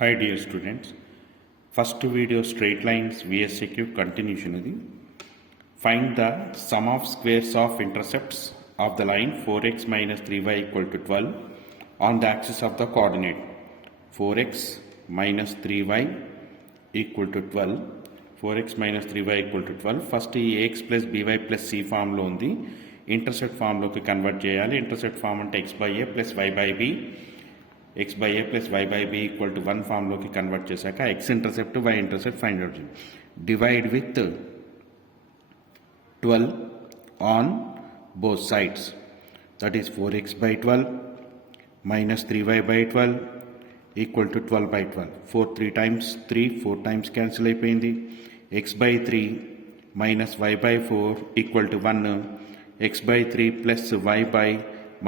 Hi dear students, first video straight lines VSQ continuation ఇది. Find the sum of squares of intercepts of the line 4x minus 3y equal to 12 on the axis of the coordinate 4x minus 3y equal to 12. 4x minus 3y equal to 12. First ఈ ax plus by plus c ఫామ్లో ఉంది. ఇంటర్సెప్ట్ ఫామ్లోకి convert చేయాలి. Intercept form అంటే x by a plus y by b, x by a plus y by b equal to 1 ఫామ్లోకి convert చేశాక x intercept y intercept find out చేయండి. Divide with 12 on both sides, that is 4x by 12 minus 3y by 12 equal to 12 by 12. 4 3 times 3 4 times cancel అయిపోయింది. x by 3 minus y by 4 equal to 1. x by 3 plus y by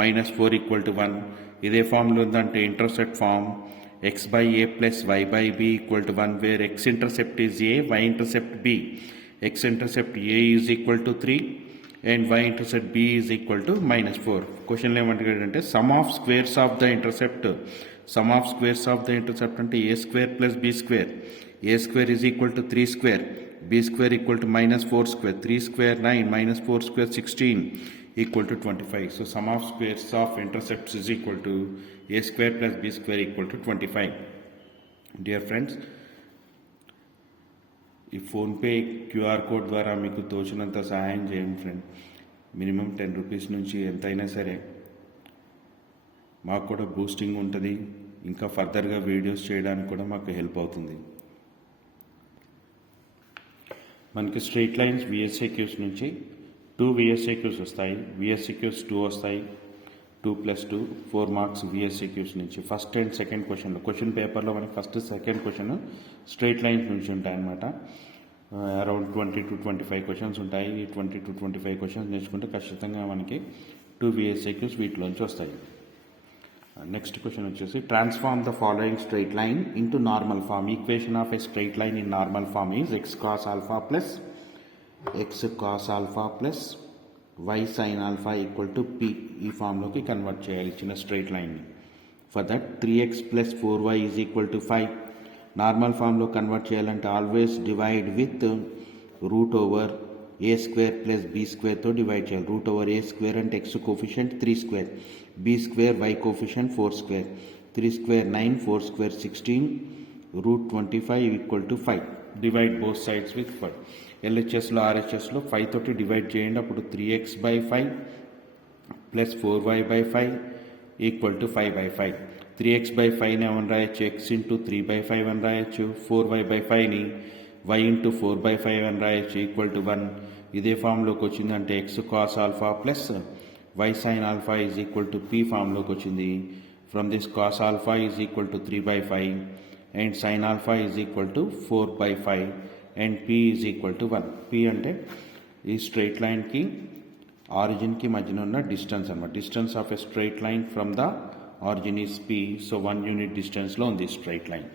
minus 4 equal to 1. ఇదే ఫామ్లో ఉందంటే intercept form x by a plus y by b equal to 1, where x intercept is a, y intercept b. x intercept a is equal to 3 and y intercept b is equal to minus 4. క్వశ్చన్లో ఏమంటాడంటే sum of squares of the intercept, sum of squares of the intercept అంటే a square plus b square. A square is equal to 3 square, b square equal to minus 4 square, 3 square 9, minus 4 square 16 equal to 25. So sum of squares of intercepts is equal to a square plus b square equal to 25. Dear friends, ఈ PhonePe QR code ద్వారా మీకు తోచినంత సహాయం చేయండి friend. Minimum 10 రూపీస్ నుంచి ఎంతైనా సరే మాకు కూడా బూస్టింగ్ ఉంటుంది, ఇంకా ఫర్దర్గా వీడియోస్ చేయడానికి కూడా మాకు హెల్ప్ అవుతుంది. మనకి స్ట్రైట్ లైన్స్ విఎస్ఏక్యూస్ నుంచి 2 విఎస్ఏక్యూస్ వస్తాయి. విఎస్ఏక్యూస్ 2 వస్తాయి, 2+2 4 మార్క్స్ విఎస్ఏక్యూస్ నుంచి. ఫస్ట్ అండ్ సెకండ్ క్వశ్చన్లో క్వశ్చన్ పేపర్లో మనకి first second question straight lines నుంచి ఉంటాయన్నమాట. అరౌండ్ 20 to 25 క్వశ్చన్స్ ఉంటాయి. ఈ 20 to 25 క్వశ్చన్స్ నేర్చుకుంటే ఖచ్చితంగా మనకి 2 విఎస్ఏక్యూస్ వీటిలోంచి వస్తాయి. నెక్స్ట్ క్వశ్చన్ వచ్చేసి transform the following straight line into normal form. Equation of a straight line in normal form is x cos alpha plus x cos alpha plus y sin alpha equal to p. ఈ ఫామ్లోకి convert చేయాలి ఇచ్చిన straight లైన్ని. For that 3x plus 4y is equal to 5. Normal ఫామ్లో convert చేయాలంటే always divide with root over a square plus b స్క్వేర్తో divide చేయాలి. Root over a square అంటే x coefficient 3 square, b square y coefficient 4 square, 3 square 9, 4 square 16, root 25 equal to 5. Divide both sides with 5. ఎల్హెచ్ఎస్లో ఆర్హెచ్ఎస్లో 5 తోటి డివైడ్ చేయండి. అప్పుడు 3x by 5 plus 4y by 5 equal to 5 by 5. 3x by 5ని ఏమని రాయొచ్చు, x ఇంటూ 3 by 5 అని రాయొచ్చు. 4y by 5ని y ఇంటూ 4 by 5 అని రాయొచ్చు ఈక్వల్ టు 1. ఇదే ఫామ్లోకి వచ్చిందంటే x cos alpha plus y sin alpha is equal to p ఫామ్లోకి వచ్చింది. From this cos alpha is equal to 3 by 5 and sin alpha is equal to 4 by 5 and p is equal to 1. p అంటే ఈ స్ట్రైట్ లైన్కి ఆరిజిన్కి మధ్యన ఉన్న డిస్టెన్స్ అన్నమాట. Distance of a straight line from the origin is p. So 1 unit డిస్టెన్స్లో ఉంది straight line.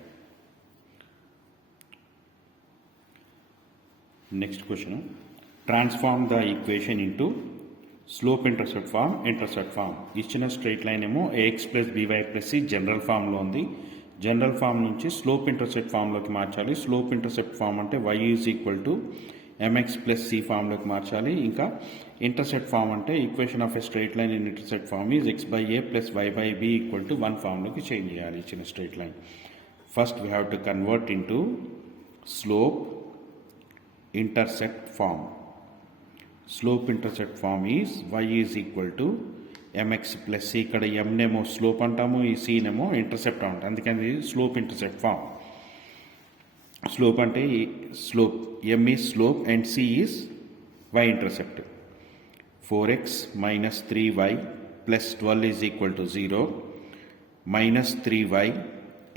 Next question transform the equation into slope intercept form. Intercept form ఇచ్చిన స్ట్రైట్ లైన్ ఏమో a x plus b y plus c general ఫామ్లో ఉంది. General form నుంచి slope intercept ఫామ్లోకి మార్చాలి. Slope intercept form అంటే y is equal to m x plus c ఫామ్లోకి మార్చాలి. ఇంకా ఇంటర్సెప్ట్ ఫామ్ అంటే equation of a straight line in intercept form is x by a plus y by b equal to 1 ఫామ్లోకి change చేయాలి ఇచ్చిన straight line. First we have to convert into slope intercept form. Slope intercept form is y is equal to mx plus c. ఇక్కడ ఎంనేమో slope అంటాము, ఈ సీనేమో intercept అంటాం, అందుకని స్లోప్ ఇంటర్సెప్ట్ ఫామ్. స్లోప్ అంటే slope, m is slope and c is y intercept. 4x minus 3y plus 12 is equal to 0, minus 3y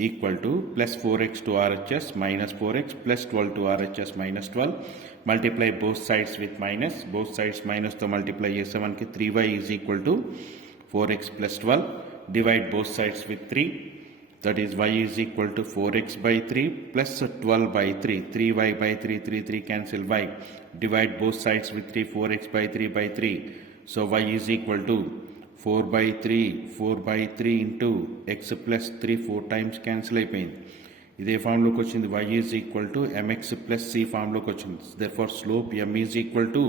equal to plus 4x to RHS minus 4x plus 12 to RHS minus 12. Multiply both sides with minus. Both sides minus to multiply చేస్తే మనకి 3y is equal to 4x plus 12. Divide both sides with 3. That is y is equal to 4x by 3 plus 12 by 3. 3y by 3, 3 cancel y. Divide both sides with 3, 4x by 3 by 3. So y is equal to 4/3 into X plus 3 4 times cancel అయిపోయింది. ఇదే ఫామ్లోకి వచ్చింది. y is equal to mx plus c ఫామ్లోకి వచ్చింది. Therefore slope m is equal to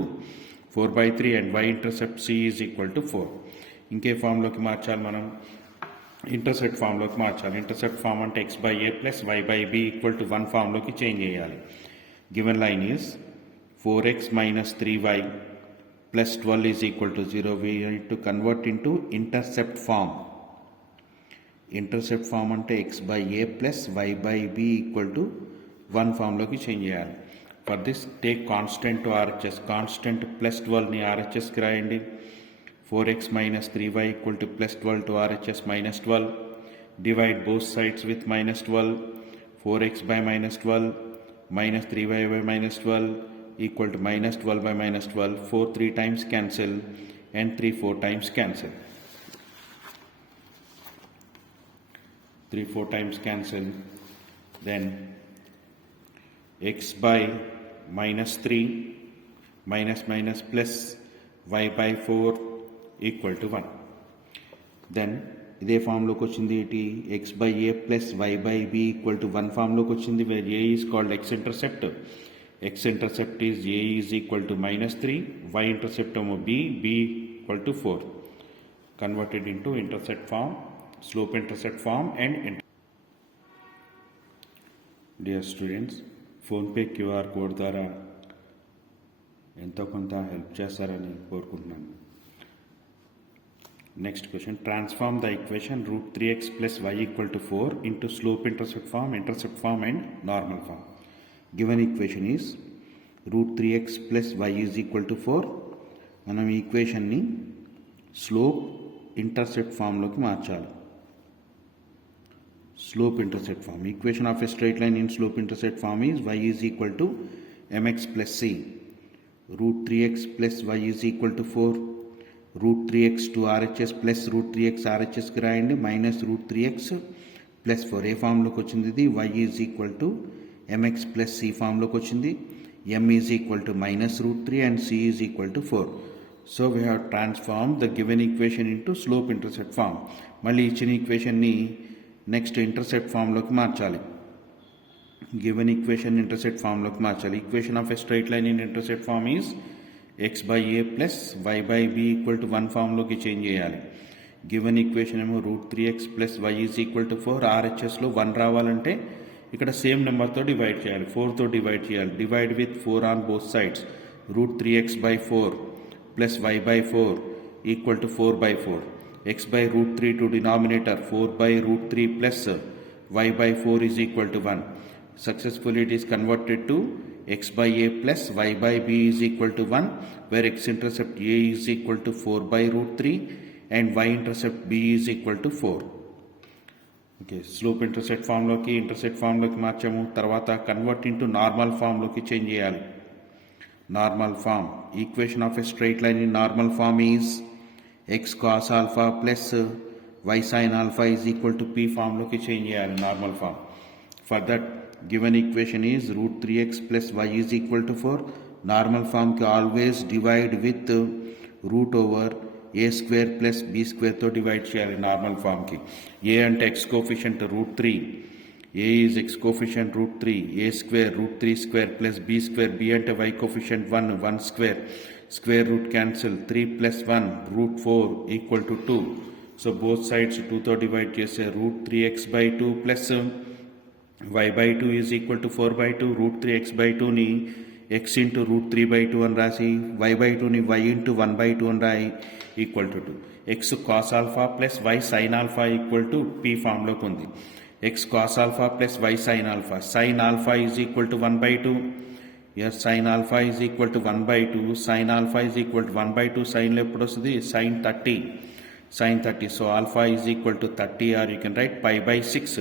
4/3 and y intercept c is equal to 4. ఇంకే ఫామ్లోకి మార్చాలి మనం? ఇంటర్సెప్ట్ ఫామ్లోకి మార్చాలి. ఇంటర్సెప్ట్ ఫామ్ అంటే x/a plus y/b equal to 1 ఫామ్లోకి చేంజ్ చేయాలి. Given line is 4x minus 3y plus 12 is equal to 0. We need to convert into intercept form. Intercept form ante x/a plus y/b equal to 1 form loki change cheyali. For this take constant to RHS. Constant plus 12 ni RHS ki rayandi. 4x minus 3y equal to plus 12 to RHS minus 12. Divide both sides with minus 12. 4x by minus 12 minus 3y by minus 12 equal to minus 12 by minus 12. 4 3 times cancel and 3 4 times cancel. 3 4 times cancel. Then x by minus 3 minus minus plus y by 4 equal to 1. Then ఇదే ఫామ్లోకి వచ్చింది ఏంటి? x/a plus y/b equal to 1 ఫామ్లోకి వచ్చింది. Where a is called x intercept. x intercept is a is equal to minus 3, y intercept b equal to 4. Converted into intercept form, slope intercept form and Dear students, PhonePe QR code ద్వారా ఎంతో కొంత హెల్ప్ చేస్తారని కోరుకుంటున్నాను. Next question, transform the equation root 3x plus y equal to 4 into slope intercept form and normal form. Given equation is root 3x plus y is equal to 4. మనం ఈ ఈక్వేషన్ని slope intercept ఫామ్లోకి మార్చాలి. Slope intercept form. Equation of a straight line in slope intercept form is y is equal to mx plus c. root 3x plus y is equal to 4. root 3x to RHS plus root 3x RHSకి రాయండి. Minus root 3x plus 4. ఏ ఫామ్లోకి వచ్చింది ఇది? y is equal to mx plus c ఫామ్లోకి వచ్చింది. m is equal to minus root 3 and c is equal to 4. So we have transform the given equation into slope intercept form. మళ్ళీ ఇచ్చిన ఈక్వేషన్ని next intercept ఫామ్లోకి మార్చాలి. Given equation intercept ఫామ్లోకి మార్చాలి. Equation of a straight line in intercept form is x/a plus y/b equal to 1 ఫామ్లోకి change చేయాలి. Given equation ఏమో root 3x plus y is equal to 4. RHSలో 1 రావాలంటే ఇక్కడ సేమ్ నెంబర్తో డివైడ్ చేయాలి. 4తో డివైడ్ చేయాలి. Divide with 4 on both sides. root 3x by 4 plus y by 4 equal to 4 by 4. x by root 3 to denominator, 4 by root 3 plus y by 4 is equal to 1. Successfully it is converted to x by a plus y by b is equal to 1, where x intercept a is equal to 4 by root 3 and y intercept b is equal to 4. Okay, slope intercept ఫామ్లోకి మార్చాము. తర్వాత convert into normal ఫామ్లోకి change చేయాలి. Normal form. Equation of a straight line in normal form is x cos alpha plus y sin alpha is equal to p ఫామ్లోకి change చేయాలి normal form. For that given equation is root 3x plus y is equal to 4. Normal ఫామ్కి always divide with root over a square plus b స్క్వేర్తో divide చేయాలి నార్మల్ ఫామ్కి. A అంటే x coefficient root 3, a is x coefficient root 3, a square root 3 square plus b square, b అంటే y coefficient 1 square, square root cancel, 3 plus 1 root 4 equal to 2. So both sides 2తో divide చేసే root 3x by 2 plus y by 2 is equal to 4 by 2. root 3x by 2ని x into root 3 by 2 అని రాసి y by 2ని y into 1 by 2 అని రాయి equal to 2. x cos alpha plus y sin alpha equal to p ఫామ్లోకి ఉంది. x cos alpha plus y sin alpha is equal to 1 by 2. Yes, sin alpha is equal to 1 by 2. Sin alpha is equal to 1 by 2. Sin ఎప్పుడు వస్తుంది? sin 30. So alpha is equal to 30, or you can write pi by 6.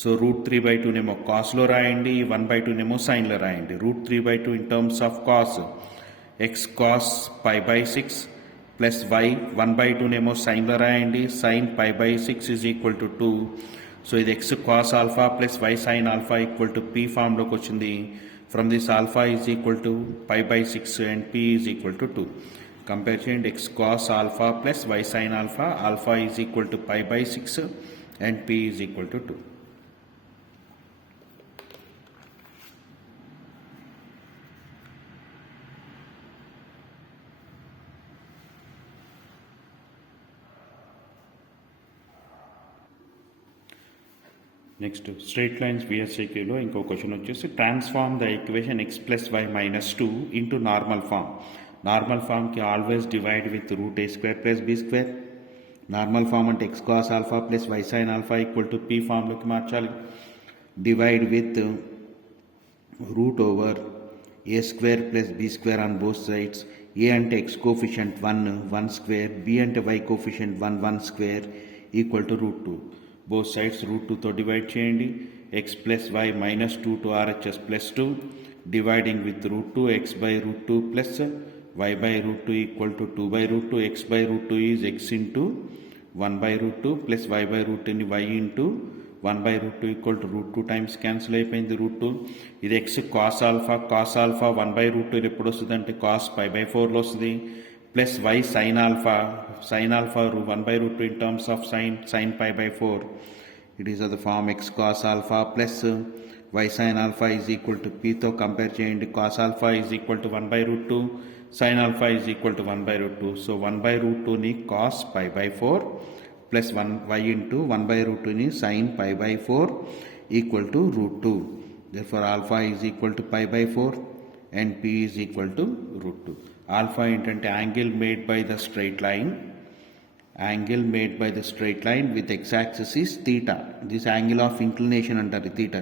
So root 3 by 2 నేమో cosలో రాయండి, 1 by 2 నేమో signలో రాయండి. root 3 by 2 in terms of cos, x cos pi by 6 plus y 1 by 2 నేమో signలో రాయండి, sin pi by 6 is equal to 2. సో ఇది x cos alpha plus y sin alpha equal to p ఫామ్లోకి వచ్చింది. From this alpha is equal to pi by 6 and p is equal to 2. Compare చేయండి. X cos alpha plus y sine alpha, alpha is equal to pi by 6 and p is equal to 2. Next straight lines విఎస్ఐక్యూలో ఇంకో question వచ్చేసి transform the equation x plus y minus 2 into normal form. Normal ఫామ్కి always divide with root a square plus b square. Normal form అంటే x cos alpha plus y sine alpha equal to p ఫామ్లోకి మార్చాలి. Divide with root over a square plus b square on both sides. A అంటే x coefficient 1 square, b అంటే y coefficient 1 square equal to root 2. Both sides root 2తో divide చేయండి. X plus y minus 2 to RHS plus 2 dividing with root 2 x by root 2 plus y by root 2 equal to 2 by root 2. X by root 2 is x into 1 by root 2 plus y by root 2ని y into 1 by root 2 equal to root 2 times cancel అయిపోయింది root 2. ఇది x cos alpha 1 by root 2 ఎప్పుడు వస్తుంది అంటే cos pi by 4లో వస్తుంది. Plus y sine alpha 1 by root 2 in terms of sin pi by 4. It is of the form x cos alpha plus y sin alpha is equal to p తో కంపేర్ చేయండి. cos alpha is equal to 1 by root 2, sin alpha is equal to 1 by root 2. So 1 by root 2ని cos pi by 4 plus 1 y into 1 by root 2ని sin pi by 4 equal to root 2. Therefore alpha is equal to pi by 4 and p is equal to root 2. Alpha ఏంటంటే angle made by the straight line. Angle made by the straight line with X axis is theta. This angle of inclination అంటారు థీటా.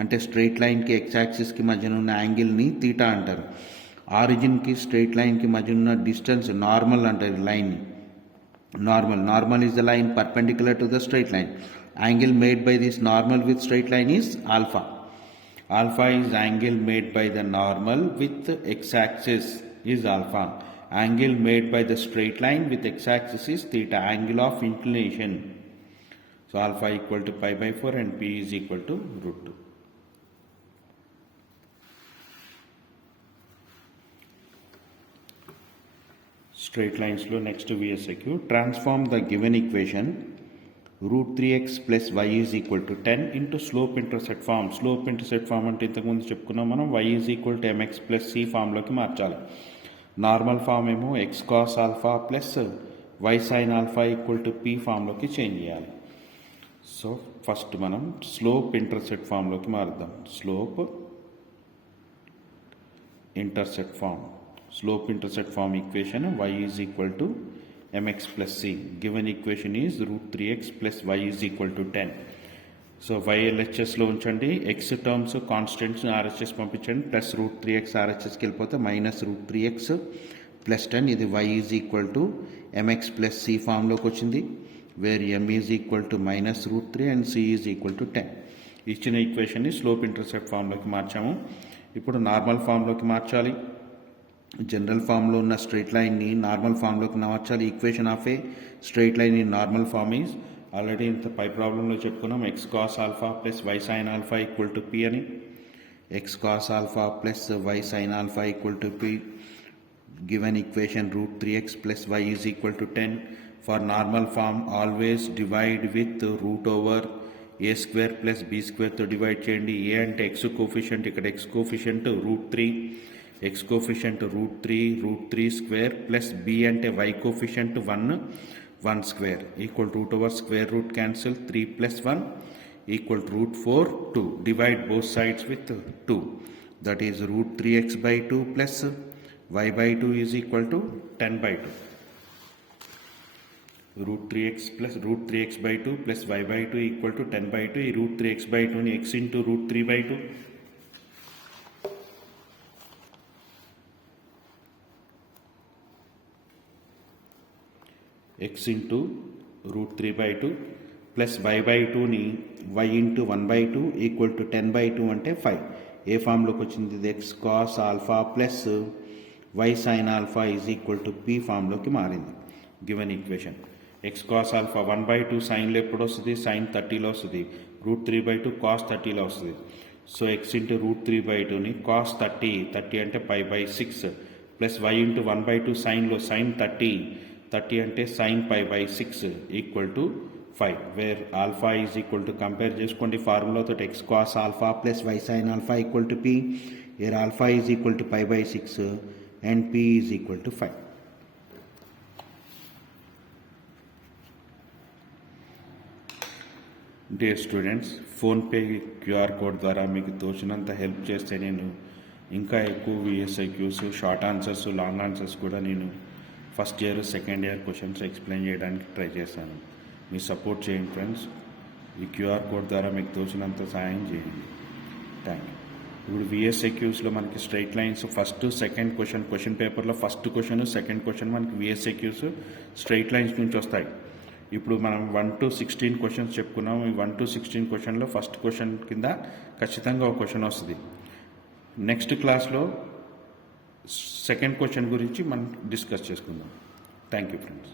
అంటే స్ట్రైట్ లైన్కి ఎక్స్ యాక్సిస్కి మధ్యన ఉన్న యాంగిల్ని థీటా అంటారు. ఆరిజిన్కి స్ట్రైట్ లైన్కి మధ్య ఉన్న డిస్టెన్స్ నార్మల్ అంటారు లైన్ని. Normal is the line perpendicular to the straight line. Angle made by this normal with straight line is alpha. Alpha is angle made by the normal with x-axis is alpha. Angle made by the straight line with x-axis is theta, angle of inclination. So alpha equal to pi by 4 and p is equal to root 2. Straight lines lo next VSIQ. Transform the given equation root 3x plus y is equal to 10 into slope intercept form. Slope intercept form అంటే ఇంతకుముందు చెప్పుకున్నాం మనం. y is equal to mx plus c ఫామ్లోకి మార్చాలి. Normal form ఏమో x cos alpha plus y sine alpha equal to p ఫామ్లోకి change చేయాలి. So first మనం స్లోప్ ఇంటర్సెప్ట్ ఫామ్లోకి మారుద్దాం. Slope intercept form equation y is equal to mx plus c. Given equation is root 3x plus y is equal to 10. So y LHSలో ఉంచండి. x terms constants RHS పంపించండి. Plus root 3x RHSకి వెళ్ళిపోతే minus root 3x plus 10. ఇది y is equal to mx plus c ఫామ్లోకి వచ్చింది. Where m is equal to minus root 3 and c is equal to 10. ఇచ్చిన ఈక్వేషన్ని స్లోప్ ఇంటర్సెప్ట్ ఫామ్లోకి మార్చాము. ఇప్పుడు నార్మల్ ఫామ్లోకి మార్చాలి. జనరల్ ఫామ్లో ఉన్న స్ట్రైట్ లైన్ని నార్మల్ ఫామ్లోకి మార్చాలి. Equation of a straight line in normal form is already ఇంత పై ప్రాబ్లంలో చెప్పుకున్నాం. X cos alpha plus y sine alpha equal to p అని. X cos alpha plus y sine alpha equal to p. Given equation root 3x plus y is equal to 10. For normal form always divide with root over a square plus b స్క్వేర్తో divide చేయండి. A అంటే x coefficient, ఇక్కడ X coefficient root 3, x coefficient root 3 square plus b అంటే y coefficient 1 square equal root over square root cancel 3 plus 1 equal root 4 2. Divide both sides with 2. That is root 3x by 2 plus y by 2 is equal to 10 by 2. Root 3x by 2 plus y by 2 equal to 10 by 2. ఈ root 3x by 2ని x into root 3 by 2. x into root 3 by 2 plus y by 2ని y into 1 by 2 equal to 10 by 2 అంటే 5. ఏ ఫామ్లోకి వచ్చింది? ఇది x cos alpha plus y sine alpha is equal to p ఫామ్లోకి మారింది. Given equation x cos alpha 1 by 2 సైన్లో ఎప్పుడు వస్తుంది? సైన్ 30లో వస్తుంది. రూట్ 3 by 2 కాస్ 30లో వస్తుంది. So x into root 3 by 2ని కాస్ 30 అంటే pi by 6 plus y into 1/2 సైన్లో సైన్ 30 అంటే sine pi by 6 equal to 5 where alpha is equal to compare చేసుకోండి ఫార్ములాతో x cos alpha plus y sine alpha equal to p where alpha is equal to pi by 6 and p is equal to 5. Dear students, PhonePe QR code ద్వారా మీకు తోచినంత హెల్ప్ చేస్తే నేను ఇంకా ఎక్కువ విఎస్ఐక్యూస్, షార్ట్ ఆన్సర్స్, లాంగ్ ఆన్సర్స్ కూడా నేను first year, second year questions explain చేయడానికి ట్రై చేస్తాను. మీరు సపోర్ట్ చేయండి ఫ్రెండ్స్. ఈ క్యూఆర్ కోడ్ ద్వారా మీకు తోచినంత సాయం చేయండి. Thank you. ఇప్పుడు విఎస్ఐక్యూస్లో మనకి straight lines first second question పేపర్లో ఫస్ట్ క్వశ్చన్ సెకండ్ క్వశ్చన్ మనకి విఎస్ఐక్యూస్ స్ట్రైట్ లైన్స్ నుంచి వస్తాయి. ఇప్పుడు మనం 1 to 16 క్వశ్చన్స్ చెప్పుకున్నాం. ఈ 1 to 16 క్వశ్చన్లో ఫస్ట్ క్వశ్చన్ కింద ఖచ్చితంగా ఒక క్వశ్చన్ వస్తుంది. నెక్స్ట్ క్లాస్లో సెకండ్ క్వశ్చన్ గురించి మనం డిస్కస్ చేసుకుందాం. Thank you friends.